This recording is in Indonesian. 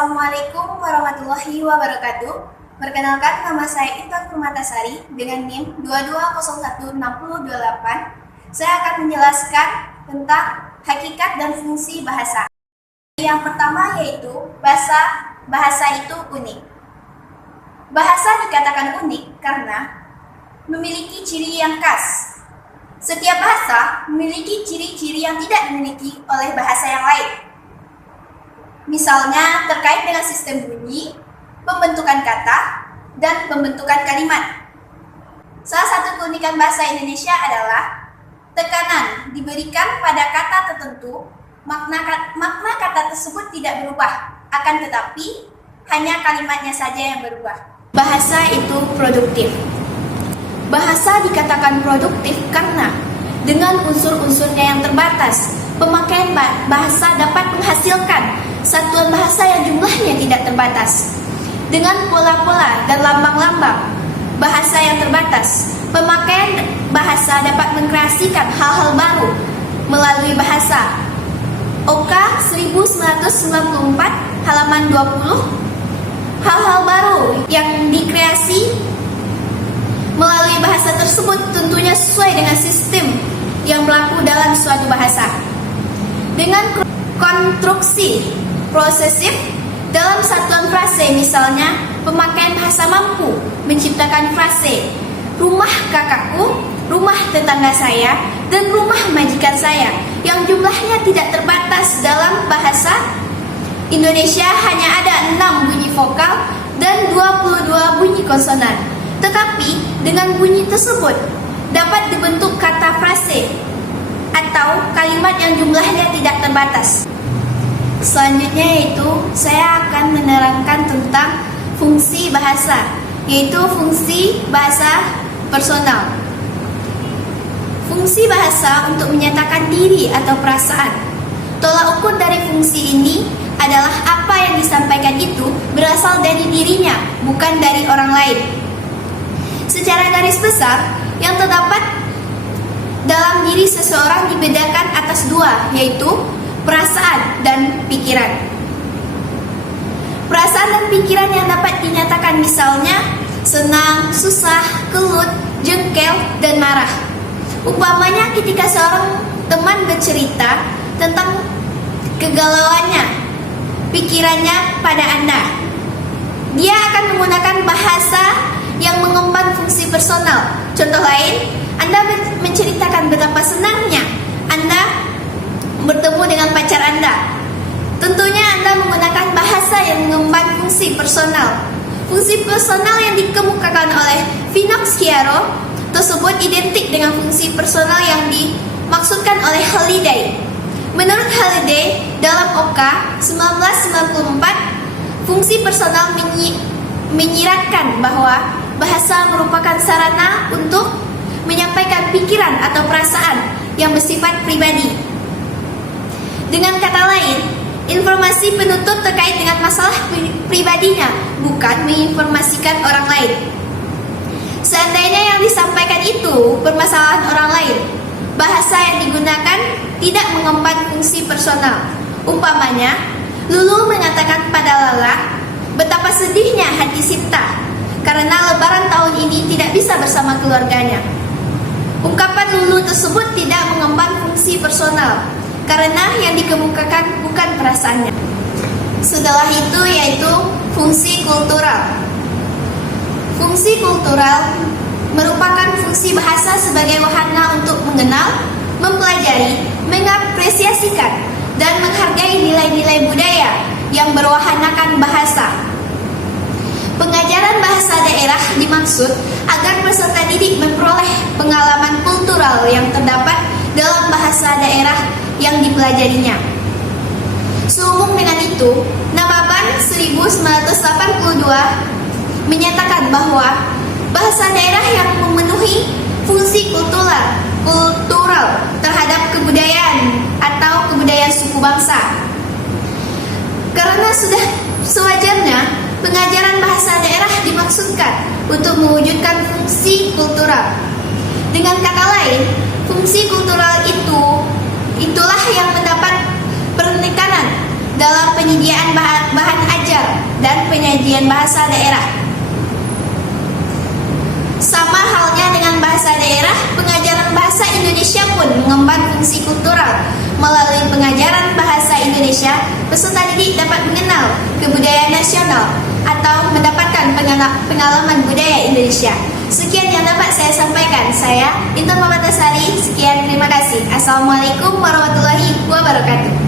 Assalamualaikum warahmatullahi wabarakatuh. Perkenalkan, nama saya Intan Permatasari dengan NIM 22016028. Saya akan menjelaskan tentang hakikat dan fungsi bahasa. Yang pertama yaitu bahasa itu unik. Bahasa dikatakan unik karena memiliki ciri yang khas. Setiap bahasa memiliki ciri-ciri yang tidak dimiliki oleh bahasa yang lain. Misalnya terkait dengan sistem bunyi, pembentukan kata, dan pembentukan kalimat. Salah satu keunikan bahasa Indonesia adalah tekanan diberikan pada kata tertentu, makna kata tersebut tidak berubah, akan tetapi hanya kalimatnya saja yang berubah. Bahasa itu produktif. Bahasa dikatakan produktif karena dengan unsur-unsurnya yang terbatas, pemakaian bahasa dapat menghasilkan satuan bahasa yang jumlahnya tidak terbatas. Dengan pola-pola dan lambang-lambang bahasa yang terbatas, pemakaian bahasa dapat mengkreasikan hal-hal baru melalui bahasa. Oka 1994 halaman 20. Hal-hal baru yang dikreasi melalui bahasa tersebut tentunya sesuai dengan sistem yang berlaku dalam suatu bahasa. Dengan konstruksi prosesif dalam satuan frase, misalnya pemakaian bahasa mampu menciptakan frase rumah kakakku, rumah tetangga saya, dan rumah majikan saya yang jumlahnya tidak terbatas. Dalam bahasa Indonesia hanya ada 6 bunyi vokal dan 22 bunyi konsonan. Tetapi dengan bunyi tersebut dapat dibentuk kata frase atau kalimat yang jumlahnya tidak terbatas. Selanjutnya yaitu saya akan menerangkan tentang fungsi bahasa, yaitu fungsi bahasa personal. Fungsi bahasa untuk menyatakan diri atau perasaan. Tolak ukur dari fungsi ini adalah apa yang disampaikan itu berasal dari dirinya, bukan dari orang lain. Secara garis besar, yang terdapat dalam diri seseorang dibedakan atas dua, yaitu perasaan dan pikiran. Perasaan dan pikiran yang dapat dinyatakan misalnya senang, susah, kelut, jengkel, dan marah. Umpamanya ketika seorang teman bercerita tentang kegalauannya, pikirannya pada Anda, dia akan menggunakan bahasa yang mengemban fungsi personal. Contoh lain, Anda menceritakan betapa senangnya Anda bertemu dengan pacar Anda. Tentunya Anda menggunakan bahasa yang mengemban fungsi personal. Fungsi personal yang dikemukakan oleh Vinox Chiaro tersebut identik dengan fungsi personal yang dimaksudkan oleh Halliday. Menurut Halliday, dalam Oka 1994, fungsi personal menyiratkan bahwa bahasa merupakan sarana untuk menyampaikan pikiran atau perasaan yang bersifat pribadi. Dengan kata lain, informasi penutur terkait dengan masalah pribadinya, bukan menginformasikan orang lain. Seandainya yang disampaikan itu permasalahan orang lain, bahasa yang digunakan tidak mengemban fungsi personal. Umpamanya, Lulu mengatakan pada Lala, betapa sedihnya hati Sipta karena lebaran tahun ini tidak bisa bersama keluarganya. Ungkapan Lulu tersebut tidak mengemban fungsi personal, karena yang dikemukakan bukan perasaannya. Setelah itu yaitu fungsi kultural. Fungsi kultural merupakan fungsi bahasa sebagai wahana untuk mengenal, mempelajari, mengapresiasikan, dan menghargai nilai-nilai budaya yang berwahanakan bahasa. Pengajaran bahasa daerah dimaksud agar peserta didik memperoleh pengalaman kultural yang terdapat dalam bahasa daerah yang dipelajarinya. Sehubung dengan itu, Nababan 1982 menyatakan bahwa bahasa daerah yang memenuhi fungsi kultural terhadap kebudayaan atau kebudayaan suku bangsa. Karena sudah sewajarnya pengajaran bahasa daerah dimaksudkan untuk mewujudkan fungsi kultural. Dengan kata lain, fungsi kultural itulah yang mendapat penekanan dalam penyediaan bahan ajar penyajian bahasa daerah. Sama halnya dengan bahasa daerah, pengajaran bahasa Indonesia pun mengemban fungsi kultural. Melalui pengajaran bahasa Indonesia, peserta didik dapat mengenal kebudayaan nasional atau mendapatkan pengalaman budaya Indonesia. Sekian yang dapat saya sampaikan. Saya, Intan Mabatasari. Sekian, terima kasih. Assalamualaikum warahmatullahi wabarakatuh.